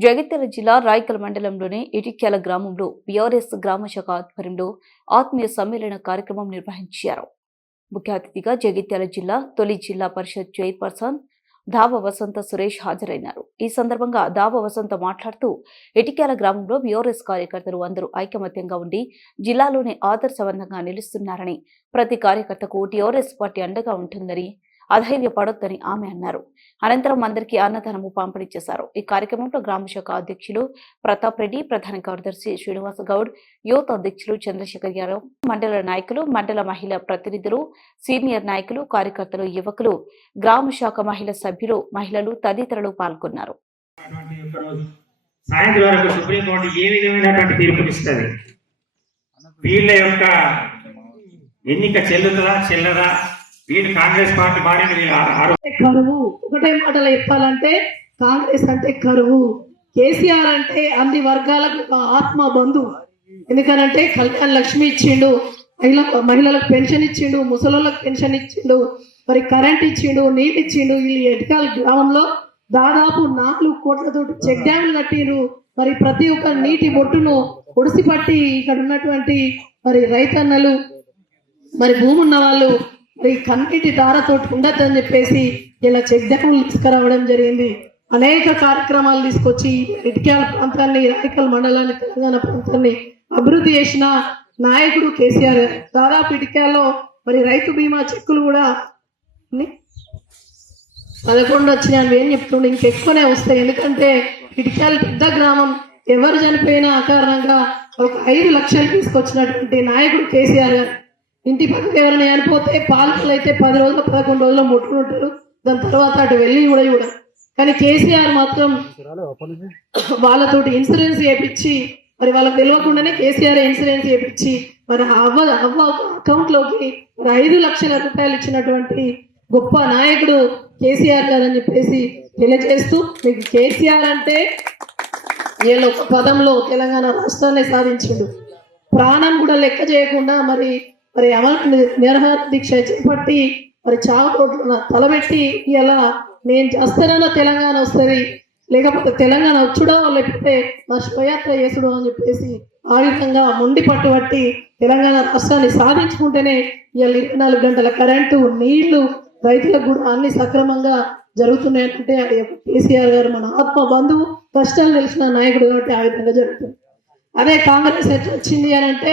జగిత్యాల జిల్లా రాయకల్ మండలంలోని ఇటిక్యాల గ్రామంలో బీఆర్ఎస్ గ్రామ శాఖ ఆధ్వర్యంలో ఆత్మీయ సమ్మేళన కార్యక్రమం నిర్వహించారు. ముఖ్య అతిథిగా జగిత్యాల జిల్లా తొలి జిల్లా పరిషత్ చైర్పర్సన్ దావ వసంత సురేష్ హాజరైనారు. ఈ సందర్భంగా దావ వసంత మాట్లాడుతూ ఇటిక్యాల గ్రామంలో బీఆర్ఎస్ కార్యకర్తలు అందరూ ఐకమత్యంగా ఉండి జిల్లాలోనే ఆదర్శవంతంగా నిలుస్తున్నారని ప్రతి కార్యకర్తకు టీఆర్ఎస్ పార్టీ అండగా ఉంటుందని అధైర్యపడొద్దని ఆమె అన్నారు. అనంతరం అందరికీ అన్నదానము పంపిణీ చేశారు. ఈ కార్యక్రమంలో గ్రామ శాఖ అధ్యక్షులు ప్రతాప్ రెడ్డి ప్రధాన కార్యదర్శి శ్రీనివాస గౌడ్ యూత్ అధ్యక్షులు చంద్రశేఖర్ యాదవ్ మండల నాయకులు మండల మహిళా ప్రతినిధులు సీనియర్ నాయకులు కార్యకర్తలు యువకులు గ్రామ శాఖ మహిళా సభ్యులు మహిళలు తదితరులు పాల్గొన్నారు. సాయంత్రం వరకు సుప్రీంకోర్టు ఏ విధమైనటువంటి తీర్పునిస్తుంది వీళ్ళ యొక్క ఎన్నిక చెల్లుతుందా చెల్లదా? వీళ్ళు కాంగ్రెస్ పార్టీ బాడీని కరువు. ఒకటే మాటలో చెప్పాలంటే కాంగ్రెస్ అంటే కరువు. కేసీఆర్ అంటే అన్ని వర్గాలకు ఆత్మ బంధు ఎందుకనంటే కళ్యాణ్ లక్ష్మి ఇచ్చిండు మహిళ మహిళలకు పెన్షన్ ఇచ్చిండు ముసలోళ్ళకి పెన్షన్ ఇచ్చిండు మరి కరెంట్ ఇచ్చిండు నీళ్ళు ఇచ్చిండు వీళ్ళు ఎటకాల గ్రామంలో దాదాపు నాలుగు కోట్లతో చెక్ డ్యాములు కట్టిండ్రు. మరి ప్రతి ఒక్క నీటి బొట్టును ఒడిసిపట్టి ఇక్కడ ఉన్నటువంటి మరి రైతన్నలు మరి భూమి ఉన్న వాళ్ళు ఈ కన్నీటి దారతో ఉండద్దని చెప్పేసి ఇలా చెక్ డ్యాములు తీసుకురావడం జరిగింది. అనేక కార్యక్రమాలు తీసుకొచ్చి ఇటుక్యాల ప్రాంతాన్ని రాయకల్ మండలాన్ని తెలంగాణ ప్రాంతాన్ని అభివృద్ధి చేసిన నాయకుడు కేసీఆర్ దాదాపు ఇటుక్యాల్లో మరి రైతు బీమా చెక్కులు కూడా పదకొండు వచ్చినాయి ఏం చెప్తుండే ఇంకెక్కువనే వస్తాయి. ఎందుకంటే ఇటుక్యాల పెద్ద గ్రామం ఎవరు చనిపోయినా అకారణంగా ఒక ఐదు లక్షలు తీసుకొచ్చినటువంటి నాయకుడు కేసీఆర్ గారు. ఇంటి పక్కన ఎవరైనా చనిపోతే పాలకులు అయితే పది రోజులు పదకొండు రోజులు ముట్టుకుంటారు. దాని తర్వాత అటు వెళ్ళి కూడా కూడా కానీ కేసీఆర్ మాత్రం వాళ్ళతోటి ఇన్సూరెన్స్ చేపించి మరి వాళ్ళకి తెలియకుండానే కేసీఆర్ ఇన్సూరెన్స్ చేపించి మరి అవ్వ అవ్వ అకౌంట్లోకి మరి ఐదు లక్షల రూపాయలు ఇచ్చినటువంటి గొప్ప నాయకుడు కేసీఆర్ గారు అని చెప్పేసి తెలియజేస్తూ మీకు కేసీఆర్ అంటే వీళ్ళు ఒక పదంలో తెలంగాణ రాష్ట్రాన్ని సాధించిండు. ప్రాణం కూడా లెక్క చేయకుండా మరి మరి అమలు నిరహార దీక్ష చేపట్టి మరి చావు తలబెట్టి ఇలా నేను చేస్తానన్న తెలంగాణ వస్తుంది. లేకపోతే తెలంగాణ వచ్చుడో లేకపోతే నా శుభయాత్ర చేసుడో అని చెప్పేసి ఆ విధంగా ముండి పట్టుబట్టి తెలంగాణ రాష్ట్రాన్ని సాధించుకుంటేనే ఇవాళ ఇరవై నాలుగు గంటల కరెంటు నీళ్ళు రైతులకు కూడా అన్ని సక్రమంగా జరుగుతున్నాయంటే కేసీఆర్ గారు మన ఆత్మ బంధువు కష్టాలు తెలిసిన నాయకుడు కాబట్టి ఆ విధంగా జరుగుతుంది. అదే కాంగ్రెస్ వచ్చింది అని అంటే